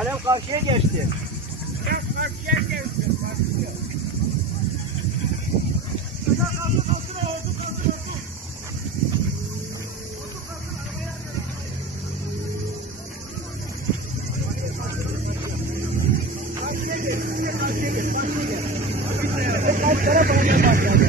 Alev karşıya geçti. Karşıya geçti. Karşıya. Kaç tane bağlamaya başladı.